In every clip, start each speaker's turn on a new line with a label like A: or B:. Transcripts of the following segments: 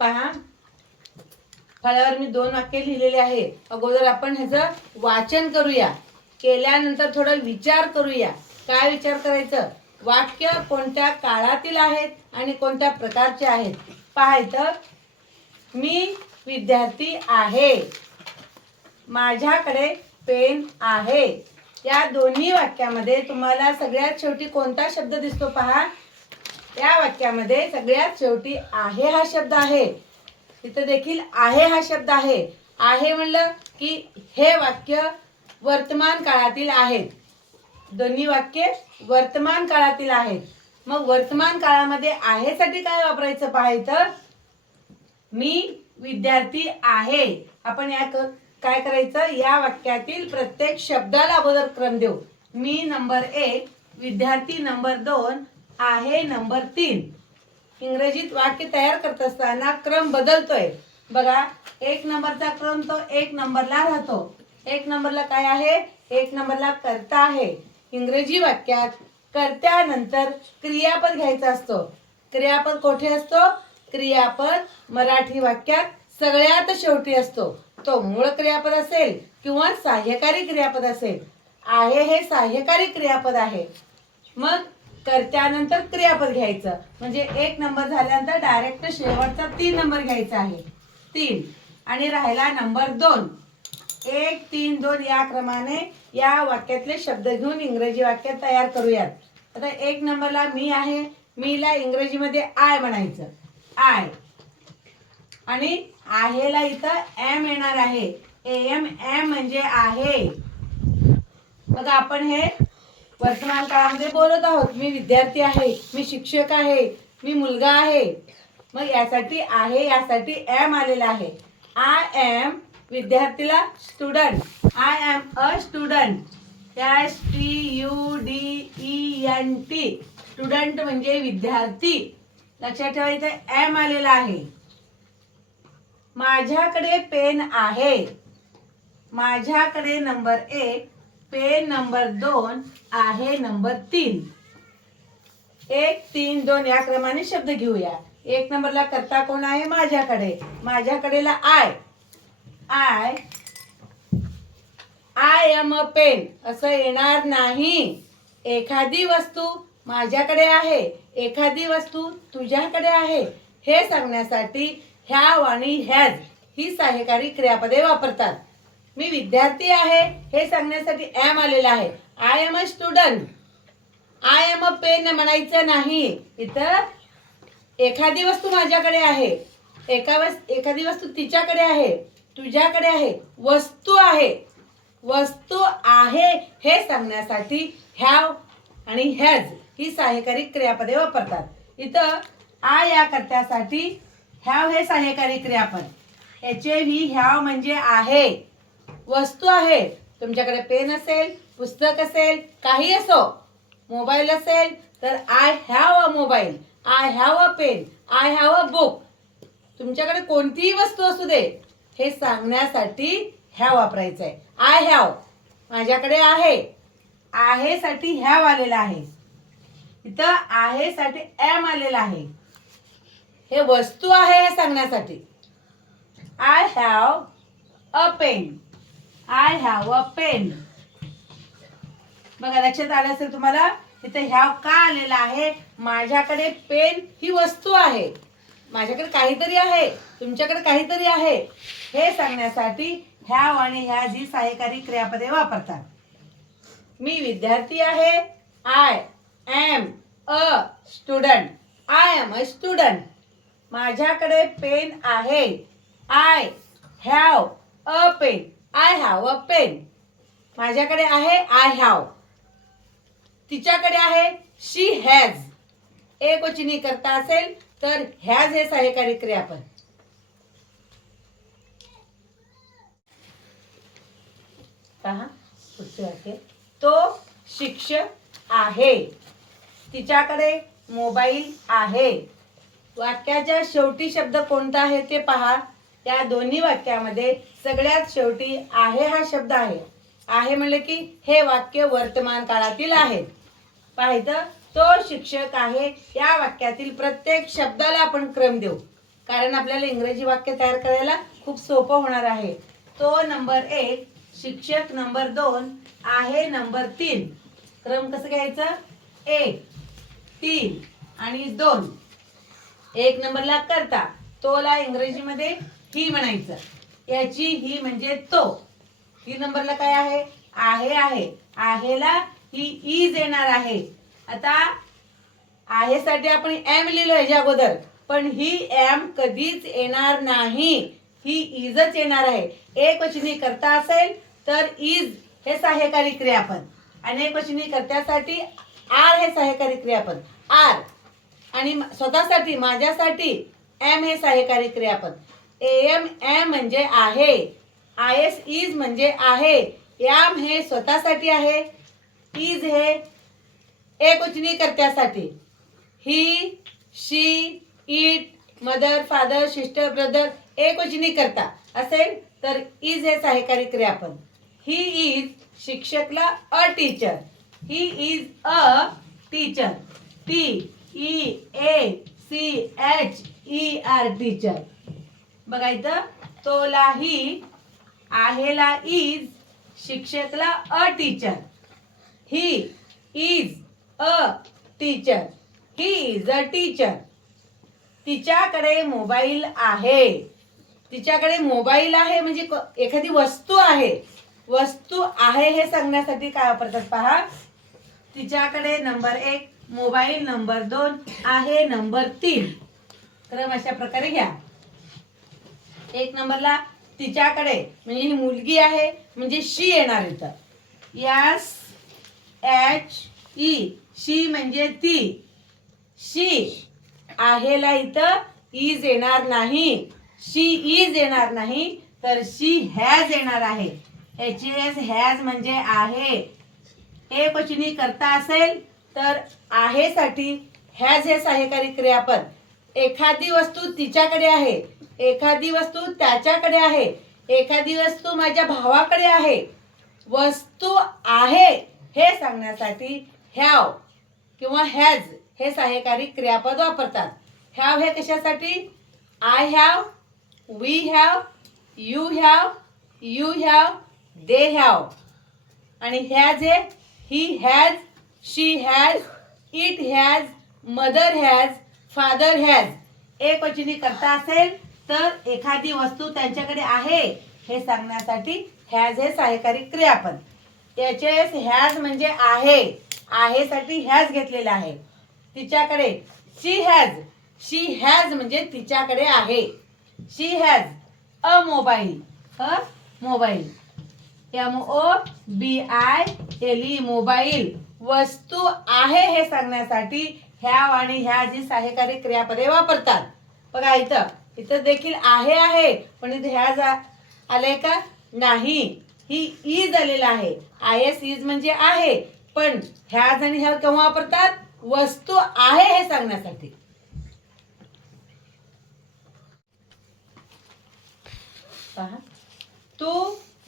A: पहा. फळ्यावर मी दोन वाक्य लिहिलेले आहे. अगोदर आपण ह्याचं वाचन करूया. केल्यानंतर थोडं विचार करूया. काय विचार करायचं? वाक्य कोणत्या काळातील आहेत आणि कोणत्या प्रकारचे आहेत? पाहायचं मी विद्यार्थी आहे. माझ्याकडे पेन आहे. या दोन्ही वाक्यामध्ये तुम्हाला सगळ्यात शेवटी कोणता शब्द दिसतो पहा? या वाक्यामध्ये सगळ्यात शेवटी आहे हा शब्द आहे. तिथं देखील आहे हा शब्द आहे. आहे म्हणलं की हे वाक्य वर्तमान काळातील आहेत. दोन्ही वाक्य वर्तमान काळातील आहेत. मग वर्तमान काळामध्ये आहेसाठी काय वापरायचं पाहायचं? मी विद्यार्थी आहे. आपण या क- काय करायचं? या वाक्यातील प्रत्येक शब्दाला अगोदर क्रम देऊ. मी नंबर एक विद्यार्थी नंबर दोन आहे नंबर तीन. इंग्रजीत वाक्य तयार करत असताना क्रम बदलतोय. बघा एक नंबरचा क्रम तो एक नंबरला राहतो. एक नंबरला काय आहे? एक नंबरला करता आहे. इंग्रजी वाक्यात कर्त्यानंतर क्रियापद घ्यायचा असतो. क्रियापद कोठे असतो? क्रियापद मराठी वाक्यात सगळ्यात शेवटी असतो. तो मूळ क्रियापद असेल किंवा सहाय्यकारी क्रियापद असेल. आहे हे सहाय्यकारी क्रियापद आहे. मग कर्त्यानंतर क्रियापद घ्यायचं. म्हणजे एक नंबर झाल्यानंतर डायरेक्ट शेवटचा तीन नंबर घ्यायचा आहे. तीन. आणि राहिला नंबर दोन. एक तीन दोन या क्रमाने या वाक्यातले शब्द घेऊन इंग्रजी वाक्य तयार करूयात. आता एक नंबरला मी आहे. मीला इंग्रजीमध्ये आय म्हणायचं. आय. आणि आहेला इथं एम येणार आहे. एम एम म्हणजे आहे. बघा आपण हे वर्तमान काळामध्ये बोलत आहोत. मी विद्यार्थी आहे मी शिक्षक आहे मी मुलगा आहे. मग यासाठी आहे यासाठी एम आलेला आहे. I am विद्यार्थीला student I am a student S T U D E N T student म्हणजे विद्यार्थी. लक्षात ठेवा इथे एम आलेला आहे. माझ्याकडे पेन आहे. माझ्याकडे नंबर एक पेन नंबर दोन आहे नंबर तीन. एक तीन दोन या क्रमाने शब्द घेऊया. एक नंबरला करता कोण आहे? माझ्याकडे. माझ्याकडेला I. I. I am a pen. असं येणार नाही. एखादी वस्तू माझ्याकडे आहे. एखादी वस्तू तुझ्याकडे आहे. हे सांगण्यासाठी ह्या आणि हॅज ही सहाय्यकारी क्रियापदे वापरतात. मी विद्यार्थी आहे हे सांगण्यासाठी एम आलेला आहे. I am a student I am a pen म्हणायचं नाही. इथं एखादी वस्तू माझ्याकडे आहे. एका वस् एखादी वस्तू तिच्याकडे आहे तुझ्याकडे आहे वस्तू आहे. वस्तू आहे हे सांगण्यासाठी हॅव आणि हॅज ही सहाय्यकारी क्रियापदे वापरतात. इथं आ या कर्त्यासाठी हॅव हे सहाय्यकारी क्रियापद. एच ए व्ही ह्याव म्हणजे आहे. वस्तू आहे तुमच्याकडे पेन असेल पुस्तक असेल काही असो मोबाईल असेल तर I have a mobile I have a pen I have a book. तुमच्याकडे कोणतीही वस्तू असू दे हे सांगण्यासाठी ह्या वापरायचं आहे आय हॅव माझ्याकडे आहे. आहेसाठी हॅव आलेला आहे. इथं आहेसाठी ॲम एम आलेला आहे. हे वस्तू आहे हे सांगण्यासाठी. I have a pen. I have a pen बघा लक्षात आलं असेल तुम्हाला? इथे ह्या का आलेला आहे? माझ्याकडे पेन ही वस्तू आहे. माझ्याकडे काहीतरी आहे. तुमच्याकडे काहीतरी आहे. हे सांगण्यासाठी ह्याव आणि ह्या जी सहाय्यकारी क्रियापदे वापरतात. मी विद्यार्थी आहे. I am a student I am a student माझ्याकडे पेन आहे. I have a pen I have a pen माझ्याकडे आहे आय हॅव तिच्याकडे आहे शी हॅज एक वचनी करता असेल तर हॅज हे सहाय्यकारी क्रियापद. पहा पुढचे वाक्य. तो शिक्षक आहे. तिच्याकडे मोबाईल आहे. वाक्याच्या शेवटी शब्द कोणता आहे ते पहा. त्या दोन्ही वाक्यामध्ये सगळ्यात शेवटी आहे हा शब्द आहे. आहे म्हणलं की हे वाक्य वर्तमान काळातील आहे. पाहिजे तो शिक्षक आहे या वाक्यातील प्रत्येक शब्दाला आपण क्रम देऊ. कारण आपल्याला इंग्रजी वाक्य तयार करायला खूप सोपं होणार आहे. तो नंबर एक शिक्षक नंबर दोन आहे नंबर तीन. क्रम कसं घ्यायचं? एक तीन आणि दोन. एक नंबरला करता. तोला इंग्रजीमध्ये ही म्हणायचं. याची ही म्हणजे तो. ही नंबरला काय आहे? आहे आहे. आहेला ही इज येणार आहे. आता आहेसाठी आपण एम लिहिलो ह्याच्या अगोदर. पण ही एम कधीच येणार नाही. ही इजच येणार आहे. एक वचनी करता असेल तर इज हे सहाय्यकारी क्रियापद. अनेक वचनी कर्त्यासाठी आर हे सहाय्यकारी क्रियापद. आर आणि स्वतःसाठी माझ्यासाठी एम हे सहाय्यकारी क्रियापद. ए एम एम म्हणजे आहे. आय एस इज म्हणजे आहे. याम हे स्वतःसाठी आहे. इज हे एक कर्त्यासाठी he she it mother father sister brother एकवचनी करता असेल? तर इज हे सहाय्यकारी क्रियापद he is शिक्षकला a teacher he is a teacher T E A C H E R teacher बघा इथं तोला ही आहेला is शिक्षकला a teacher he is a teacher he is a teacher तिच्याकडे मोबाईल आहे. तिच्याकडे मोबाईल आहे म्हणजे क- एखादी वस्तू आहे. वस्तू आहे हे सांगण्यासाठी काय वापरतात पहा? तिच्याकडे नंबर एक मोबाईल नंबर दोन आहे नंबर तीन. क्रम अशा प्रकारे घ्या. एक नंबरला तिच्याकडे म्हणजे ही मुलगी आहे म्हणजे शी येणार इथं. Yes H E. शी म्हणजे ती. शी आहेला इथं इज येणार नाही. शी इज येणार नाही तर शी हॅज येणार आहे. एच एस हॅज म्हणजे आहे. हे पचनी करता असेल तर आहेसाठी हॅज हे सहाय्यकारी क्रियापद? एखादी वस्तू तिच्याकडे आहे एखादी वस्तू त्याच्याकडे आहे एखादी वस्तू माझ्या भावाकडे आहे वस्तू आहे हे सांगण्यासाठी ह्याव किंवा हॅज हे सहाय्यकारी क्रियापद वापरतात. हॅव हे कशासाठी? I have we have you have you have they have आणि हॅज हे he has she has it has mother has father has एक वचनी करता असेल तर एखादी वस्तू त्यांच्याकडे आहे हे सांगण्यासाठी हॅज हे सहाय्यकारी क्रियापद याचे हॅज म्हणजे आहे आहेसाठी हॅज घेतलेला आहे. तिच्याकडे शी हॅज शी हॅज म्हणजे तिच्याकडे आहे. She has a mobile a mobile M O B I L E mobile वस्तू आहे हे सांगण्यासाठी ह्याव आणि ह्या जी सहाय्यकारी क्रियापदे वापरतात. बघा इथं. इथं देखील आहे आहे. पण इथे ह्या जा आलंय का? नाही. ही इज आलेला आहे. आय एस इज म्हणजे आहे. पण ह्याज आणि ह्या केव्हा वापरतात? वस्तू आहे हे सांगण्यासाठी. पहा. तू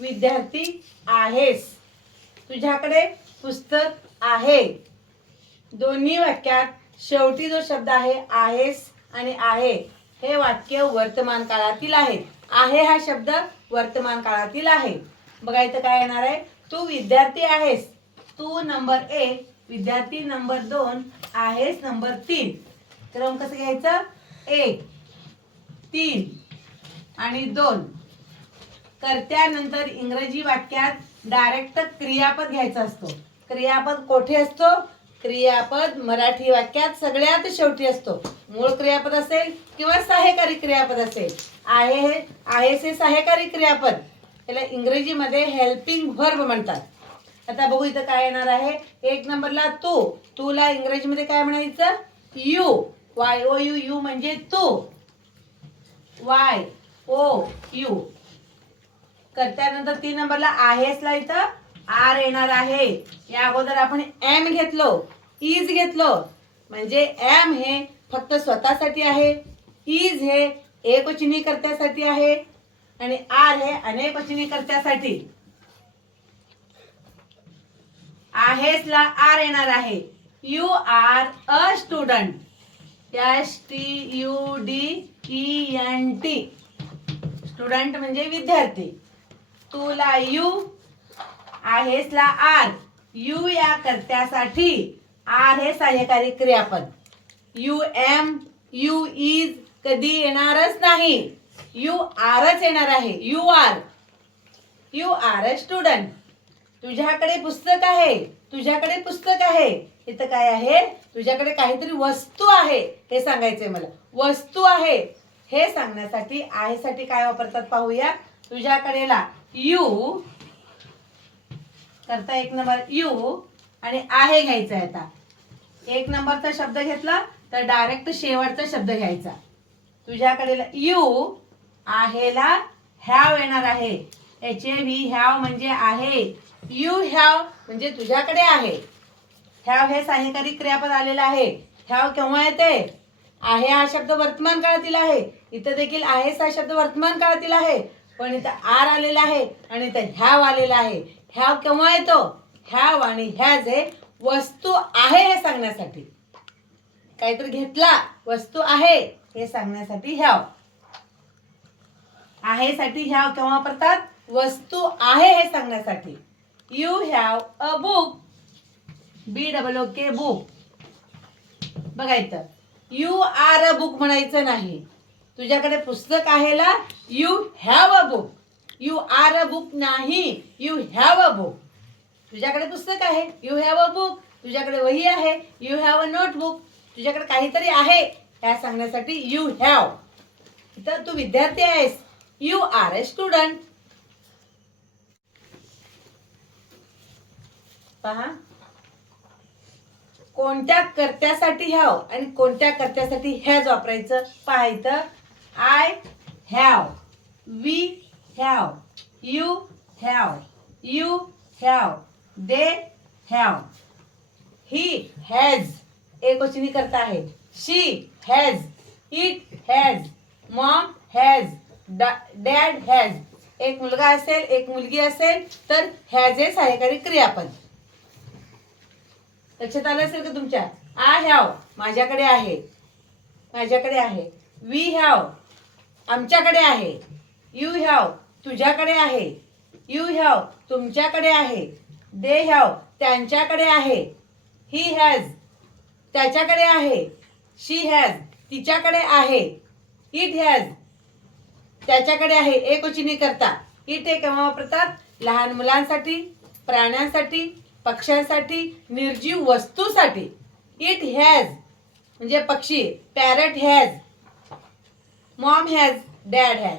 A: विद्यार्थी आहेस. तुझ्याकडे पुस्तक आहे. दोन्ही वाक्यात शेवटी जो शब्द आहे आहेस आणि आहे. हे वाक्य वर्तमान काळातील आहे. आहे हा शब्द वर्तमान काळातील आहे. बघा इथं काय येणार आहे? तू विद्यार्थी आहेस. तू नंबर एक विद्यार्थी नंबर दोन आहेस नंबर तीन. क्रम कसं घ्यायचं? एक तीन आणि दोन. कर्त्यानंतर इंग्रजी वाक्यात डायरेक्ट क्रियापद घ्यायचा असतो. क्रियापद कोठे असतो? क्रियापद मराठी वाक्यात सगळ्यात शेवटी असतो. मूळ क्रियापद असेल किंवा सहाय्यकारी क्रियापद असेल. आहे हे आहे हे सहाय्यकारी क्रियापद. त्याला इंग्रजीमध्ये हेल्पिंग व्हर्ब म्हणतात. आता बघू इथं काय येणार आहे. एक नंबरला तू. तूला इंग्रजीमध्ये काय म्हणायचं? You. Y O U you म्हणजे तू. वाय ओ यू करत्यानंतर तीन नंबरला आहेसला इथं. आर येणार आहे. या अगोदर आपण एम घेतलो. इज घेतलो. म्हणजे एम हे फक्त स्वतःसाठी आहे. इज हे एकवचनी कर्त्यासाठी आहे. आणि आर हे अनेकवचनी कर्त्यासाठी आहेसला आर येणार आहे. You are a student S T U D E N T student म्हणजे विद्यार्थी. तुला यू आहेसला आर. यू या कर्त्यासाठी. आर हे सहाय्यकारी क्रियापद. यू एम यू इज कधी येणारच नाही. यू आरच येणार आहे. You are. You are a student. तुझ्याकडे पुस्तक आहे. तुझ्याकडे पुस्तक आहे. इथं काय आहे? तुझ्याकडे काहीतरी वस्तू आहे. हे सांगायचंय मला. वस्तू आहे. हे सांगण्यासाठी आहेसाठी काय वापरतात पाहूया. तुझ्याकडेला यू करता एक नंबर. यू आणि आहे घ्यायचा आता. एक नंबरचा शब्द घेतला तर डायरेक्ट शेवटचा शब्द घ्यायचा. तुझ्याकडे यू आहेला हॅव येणार आहे. एच ए व्ही हॅव म्हणजे आहे. यू हॅव म्हणजे तुझ्याकडे आहे. हॅव हे सहाय्यकारी क्रियापद आलेलं आहे. हॅव केव्हा येते? आहे हा शब्द वर्तमान काळातील आहे. इथं देखील आहेस हा शब्द वर्तमान काळातील आहे. पण इथं आर आलेला आहे आणि इथं हॅव आलेला आहे. ह्या केव्हा येतो? ह्याव आणि ह्या जे वस्तू आहे हे सांगण्यासाठी. काहीतरी घेतला वस्तू आहे हे सांगण्यासाठी ह्याव. आहे साठी ह्याव केव्हा वापरतात वस्तू आहे हे सांगण्यासाठी. You have a book. B double O K book. बघा इथं. यू आर अ बुक म्हणायचं नाही. तुझ्याकडे पुस्तक आहे ला you have a book. You are a book नाही. यू हॅव अ बुक तुझ्याकडे पुस्तक आहे. यू हॅव अ बुक तुझ्याकडे वही आहे. यू हॅव अ नोटबुक तुझ्याकडे काहीतरी आहे. ह्या सांगण्यासाठी यू हॅव तर तू विद्यार्थी आहेस. यू आर ए स्टुडंट पहा. कोणत्या कर्त्यासाठी हॅव आणि कोणत्या कर्त्यासाठी हॅज वापरायचं? पहा इथं. I have we have you have you have they have he has एक वचनी करता आहे. She has it has mom has dad has एक मुलगा असेल एक मुलगी असेल तर हॅज हे सहाय्यकारी क्रियापद. लक्षात आलं असेल का तुमच्या? आय हॅव माझ्याकडे आहे. माझ्याकडे आहे. वी हॅव आमच्याकडे आहे. यू हॅव तुझ्याकडे आहे. यू हॅव तुमच्याकडे आहे. दे हॅव त्यांच्याकडे आहे. ही हॅज त्याच्याकडे आहे. शी हॅज तिच्याकडे आहे. इट हॅज त्याच्याकडे आहे. एक उचिनी करता. इट हे केव्हा वापरतात? लहान मुलांसाठी प्राण्यांसाठी पक्ष्यांसाठी निर्जीव वस्तूसाठी. इट हॅज म्हणजे पक्षी. Parrot has mom has dad has